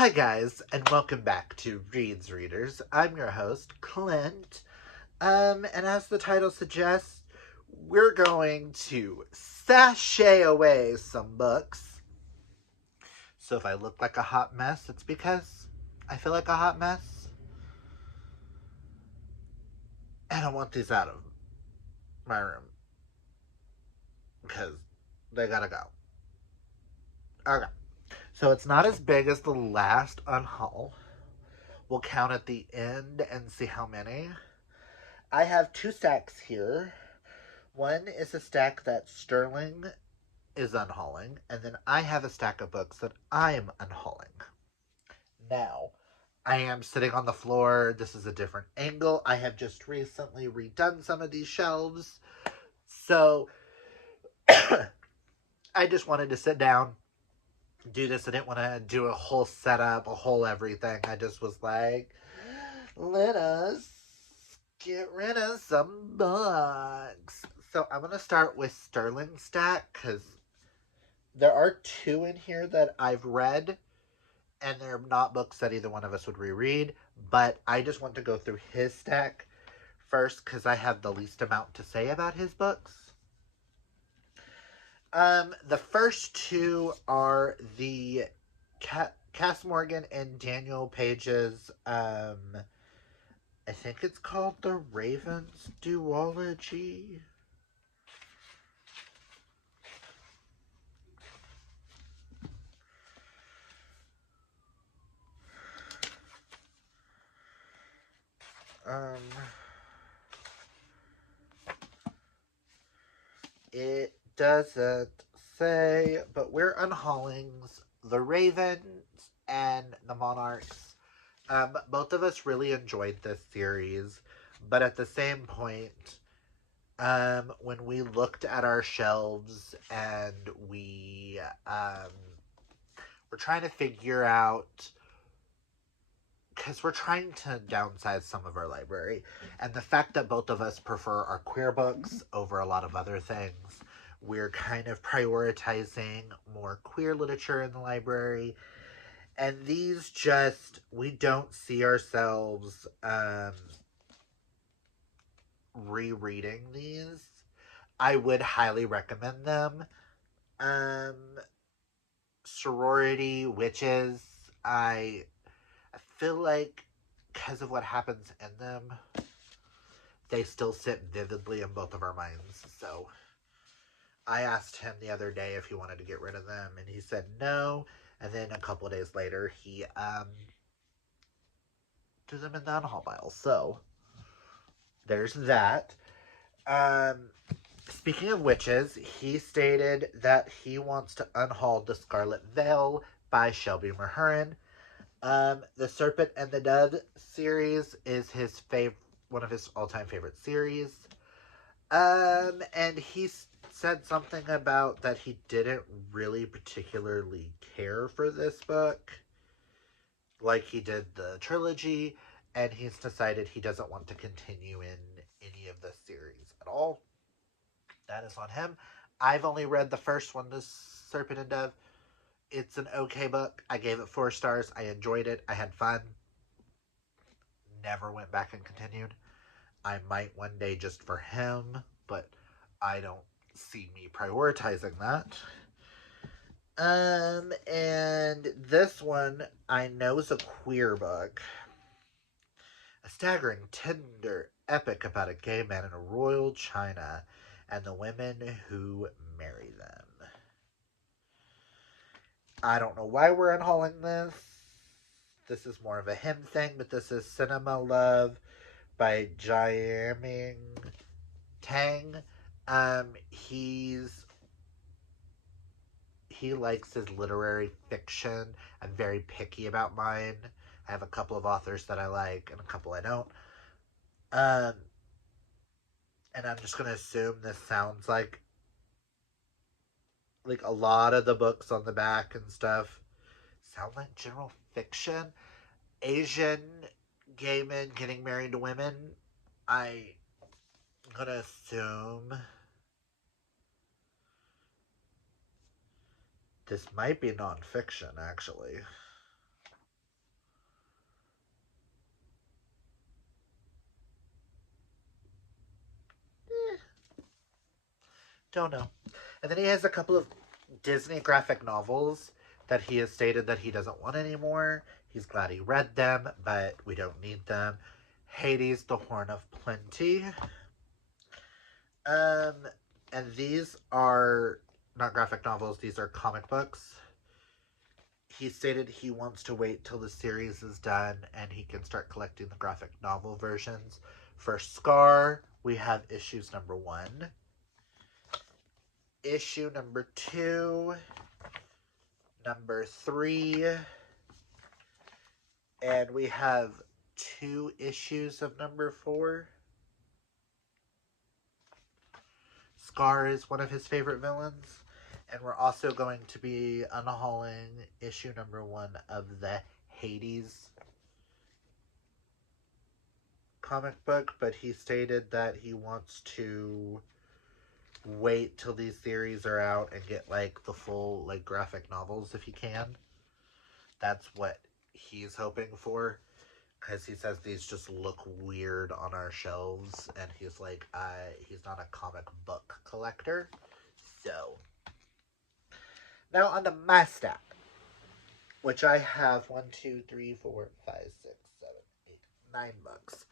Hi, guys, and welcome back to Reads Readers. I'm your host, Clint. And as the title suggests, we're going to sashay away some books. So if I look like a hot mess, it's because I feel like a hot mess. And I want these out of my room. Because they gotta go. Okay. So it's not as big as the last Unhaul. We'll count at the end and see how many. I have two stacks here. One is a stack that Sterling is unhauling, and then I have a stack of books that I'm unhauling. Now, I am sitting on the floor. This is a different angle. I have just recently redone some of these shelves. So, I just wanted to sit down, do this. I didn't want to do a whole setup, a whole everything. I just was like, let us get rid of some books. So, I'm going to start with Sterling's stack because there are two in here that I've read, and they're not books that either one of us would reread, but I just want to go through his stack first because I have the least amount to say about his books. The first two are the Cass Morgan and Daniel Page's, I think it's called The Ravens Duology. It doesn't say, but we're unhauling the Ravens and the Monarchs. Both of us really enjoyed this series, but at the same point, when we looked at our shelves and we were trying to figure out, because we're trying to downsize some of our library, and the fact that both of us prefer our queer books over a lot of other things, we're kind of prioritizing more queer literature in the library. And these just, we don't see ourselves rereading these. I would highly recommend them. Um, Sorority Witches, I feel like because of what happens in them, they still sit vividly in both of our minds. So I asked him the other day if he wanted to get rid of them, and he said no. And then a couple of days later, he threw them in the unhaul pile. So there's that. Um, Speaking of witches, he stated that he wants to unhaul The Scarlet Veil by Shelby Mahurin. The Serpent and the Dove series is one of his all-time favorite series. And he said something about that he didn't really particularly care for this book, like he did the trilogy, and he's decided he doesn't want to continue in any of the series at all. That is on him. I've only read the first one, The Serpent and Dove. It's an okay book. I gave it 4 stars. I enjoyed it. I had fun. Never went back and continued. I might one day just for him, but I don't see me prioritizing that. And this one I know is a queer book. A staggering, tender epic about a gay man in a royal China and the women who marry them. I don't know why we're unhauling this. This is more of a him thing, but this is Cinema Love by Jiaming Tang. He likes his literary fiction. I'm very picky about mine. I have a couple of authors that I like and a couple I don't. Um, and I'm just gonna assume this sounds like a lot of the books on the back and stuff sound like general fiction. Asian gay men getting married to women. I'm gonna assume this might be nonfiction, actually. Don't know. And then he has a couple of Disney graphic novels that he has stated that he doesn't want anymore. He's glad he read them, but we don't need them. Hades, The Horn of Plenty. Um, and these are not graphic novels, these are comic books. He stated he wants to wait till the series is done and he can start collecting the graphic novel versions. For Scar, we have issues number 1, issue number 2, number 3, and we have 2 issues of number 4. Scar is one of his favorite villains. And we're also going to be unhauling issue number 1 of the Hades comic book, but he stated that he wants to wait till these series are out and get like the full like graphic novels if he can. That's what he's hoping for, because he says these just look weird on our shelves, and he's like, he's not a comic book collector. So now on to my stack, which I have 1, 2, 3, 4, 5, 6, 7, 8, 9 books.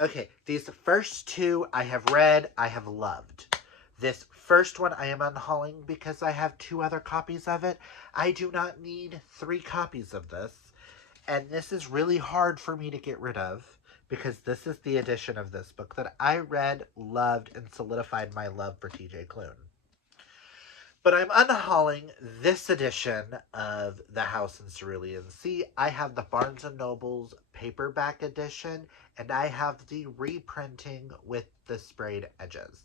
Okay, these first 2 I have read, I have loved. This first one I am unhauling because I have 2 other copies of it. I do not need 3 copies of this. And this is really hard for me to get rid of, because this is the edition of this book that I read, loved, and solidified my love for TJ Klune. But I'm unhauling this edition of The House in Cerulean Sea. I have the Barnes & Noble's paperback edition, and I have the reprinting with the sprayed edges.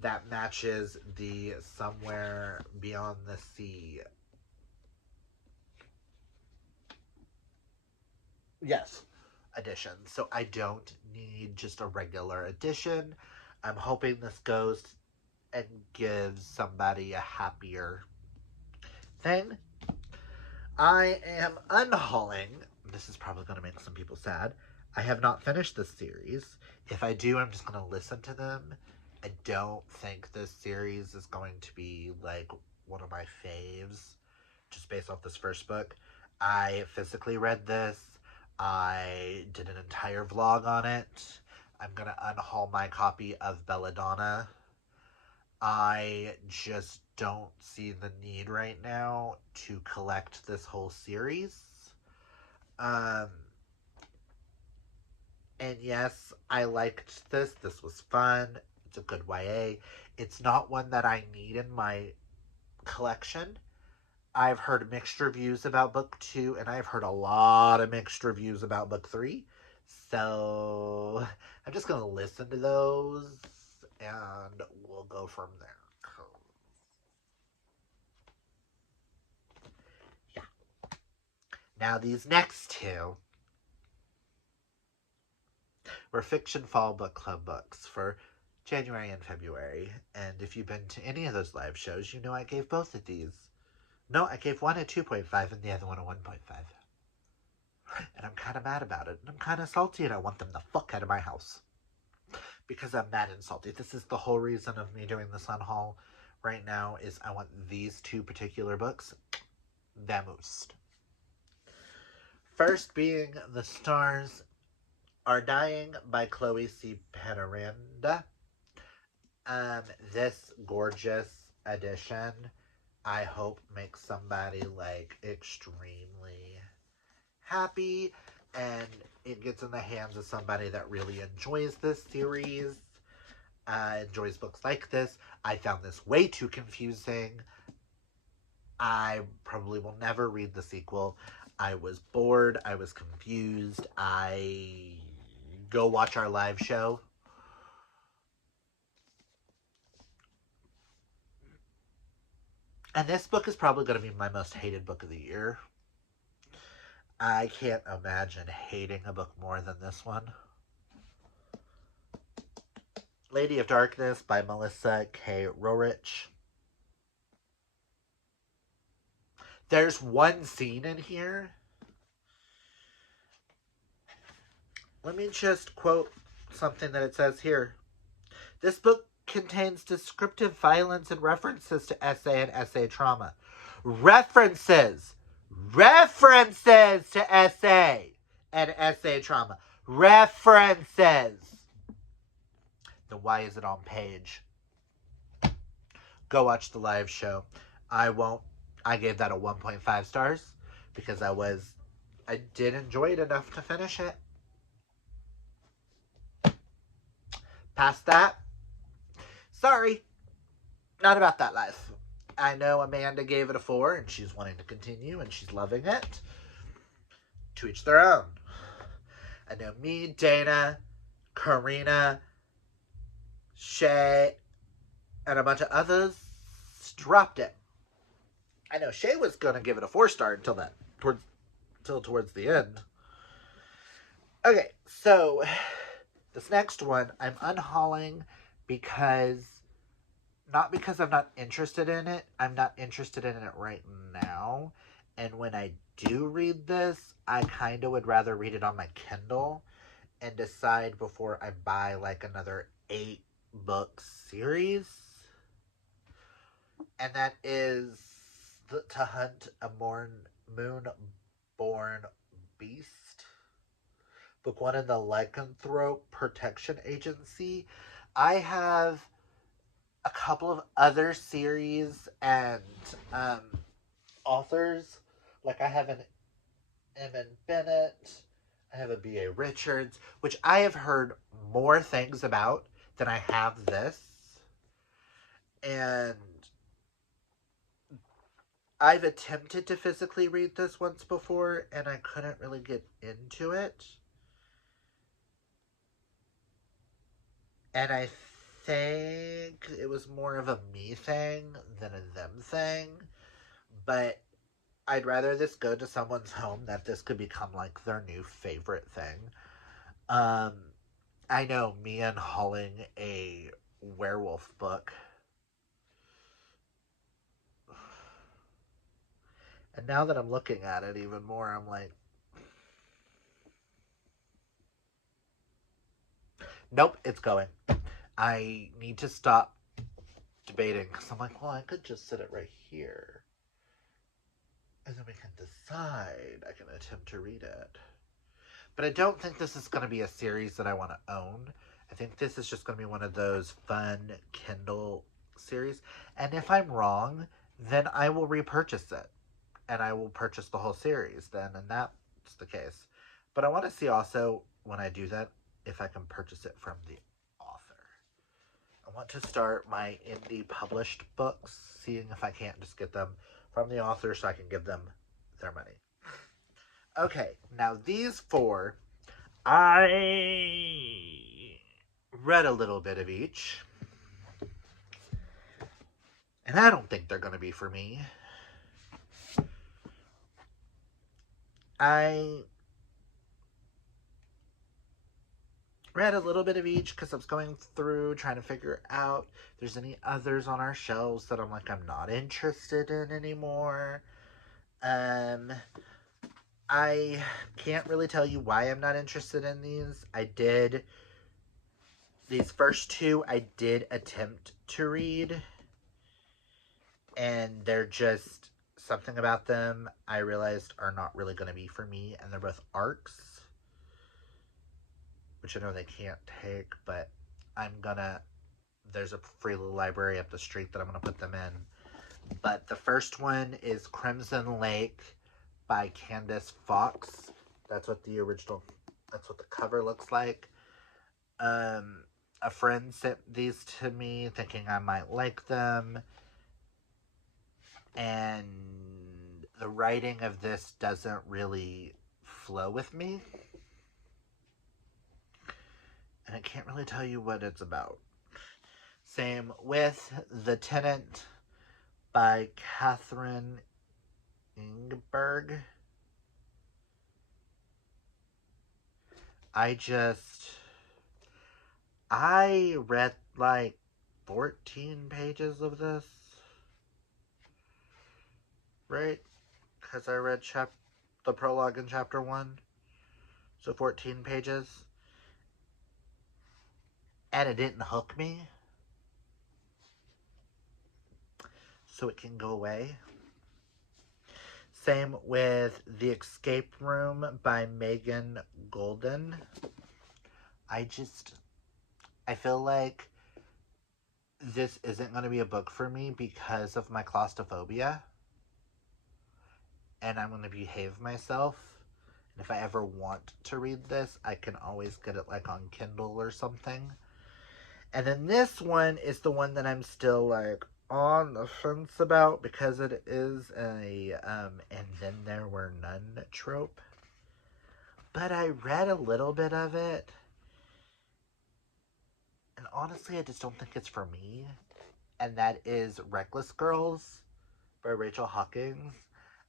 That matches the Somewhere Beyond the Sea. Yes, edition. So I don't need just a regular edition. I'm hoping this goes and gives somebody a happier thing. I am unhauling. This is probably going to make some people sad. I have not finished this series. If I do, I'm just going to listen to them. I don't think this series is going to be like one of my faves, just based off this first book. I physically read this. I did an entire vlog on it. I'm going to unhaul my copy of Belladonna. I just don't see the need right now to collect this whole series. And yes, I liked this. This was fun. It's a good YA. It's not one that I need in my collection. I've heard mixed reviews about book 2, and I've heard a lot of mixed reviews about book 3. So I'm just going to listen to those, and we'll go from there. Yeah. Now these next 2 were Fiction Fall Book Club books for January and February. And if you've been to any of those live shows, you know I gave both of these. No, I gave one a 2.5 and the other one a 1.5. And I'm kind of mad about it. And I'm kind of salty, and I want them the fuck out of my house. Because I'm mad and salty. This is the whole reason of me doing this unhaul right now, is I want these 2 particular books the most. First being The Stars Are Dying by Chloe C. Penaranda. This gorgeous edition, I hope, makes somebody like extremely happy, and it gets in the hands of somebody that really enjoys this series, enjoys books like this. I found this way too confusing. I probably will never read the sequel. I was bored. I was confused. Go watch our live show. And this book is probably going to be my most hated book of the year. I can't imagine hating a book more than this one. Lady of Darkness by Melissa K. Rorich. There's one scene in here. Let me just quote something that it says here. This book contains descriptive violence and references to SA and SA trauma. References to SA and SA trauma. References. Then why is it on page? Go watch the live show. I gave that a 1.5 stars because I did enjoy it enough to finish it. Past that, sorry, not about that life. I know Amanda gave it a 4 and she's wanting to continue and she's loving it. To each their own. I know me, Dana, Karina, Shay, and a bunch of others dropped it. I know Shay was going to give it a 4-star until towards the end. Okay, so this next one I'm unhauling not because I'm not interested in it. I'm not interested in it right now. And when I do read this, I kind of would rather read it on my Kindle and decide before I buy like another 8-book series. And that is To Hunt a Moon-Born Beast. Book 1 in the Lycanthrope Protection Agency. I have a couple of other series and authors. Like I have an M.N. Bennett, I have a B.A. Richards, which I have heard more things about than I have this. And I've attempted to physically read this once before, and I couldn't really get into it. And I think it was more of a me thing than a them thing. But I'd rather this go to someone's home that this could become like their new favorite thing. I know me unhauling a werewolf book. And now that I'm looking at it even more, I'm like, nope, it's going. I need to stop debating because I'm like, well, I could just sit it right here. And then we can decide. I can attempt to read it. But I don't think this is going to be a series that I want to own. I think this is just going to be one of those fun Kindle series. And if I'm wrong, then I will repurchase it. And I will purchase the whole series then. And that's the case. But I want to see also, when I do that, if I can purchase it from the author. I want to start my indie published books, seeing if I can't just get them from the author so I can give them their money. Okay, now these 4, I read a little bit of each. And I don't think they're going to be for me. I read a little bit of each because I was going through trying to figure out if there's any others on our shelves that I'm not interested in anymore. I can't really tell you why I'm not interested in these. These first 2 I did attempt to read, and they're just something about them I realized are not really going to be for me, and they're both arcs, which I know they can't take, but there's a free little library up the street that I'm going to put them in. But the first one is Crimson Lake by Candace Fox. That's what the cover looks like. A friend sent these to me thinking I might like them. And the writing of this doesn't really flow with me. And I can't really tell you what it's about. Same with The Tenant by Catherine Ingberg. I read like 14 pages of this. Right? Because I read the prologue in chapter 1. So 14 pages. And it didn't hook me. so it can go away. Same with The Escape Room by Megan Golden. I feel like this isn't going to be a book for me because of my claustrophobia. And I'm going to behave myself. And if I ever want to read this, I can always get it like on Kindle or something. And then this one is the one that I'm still like on the fence about because it is a and then there were none trope. But I read a little bit of it. And honestly, I just don't think it's for me. And that is Reckless Girls by Rachel Hawkins.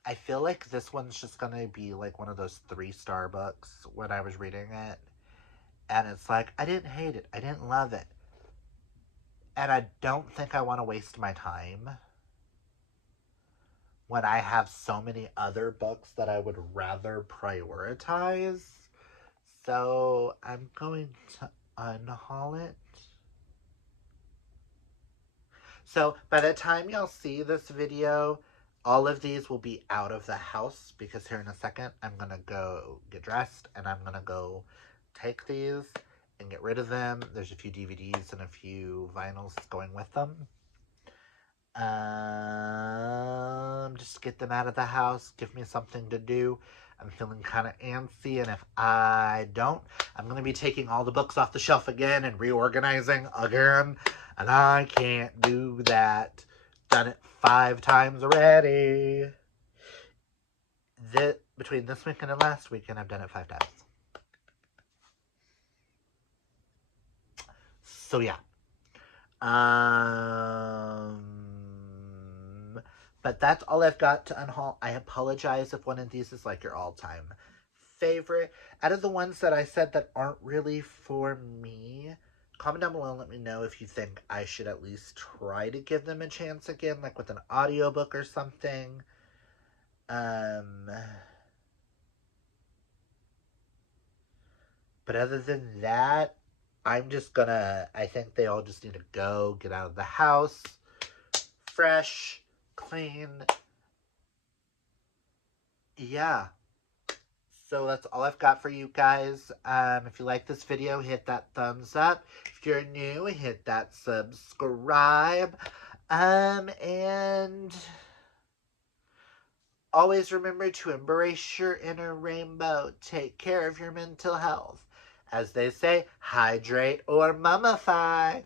I feel like this one's just going to be like one of those 3-star books when I was reading it. And it's like, I didn't hate it. I didn't love it. And I don't think I want to waste my time when I have so many other books that I would rather prioritize. So I'm going to unhaul it. So by the time y'all see this video, all of these will be out of the house because here in a second, I'm going to go get dressed and I'm going to go take these and get rid of them. There's a few DVDs and a few vinyls going with them. Just get them out of the house. Give me something to do. I'm feeling kind of antsy, and if I don't, I'm going to be taking all the books off the shelf again and reorganizing again, and I can't do that. Done it 5 times already. Between this weekend and last weekend, I've done it 5 times. So yeah. But that's all I've got to unhaul. I apologize if one of these is like your all-time favorite. Out of the ones that I said that aren't really for me, comment down below and let me know if you think I should at least try to give them a chance again, like with an audiobook or something. But other than that, I'm just gonna, I think they all just need to go, get out of the house, fresh, clean. Yeah. So that's all I've got for you guys. If you like this video, hit that thumbs up. If you're new, hit that subscribe. And always remember to embrace your inner rainbow. Take care of your mental health. As they say, hydrate or mummify.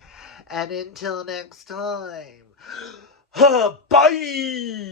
And until next time, bye!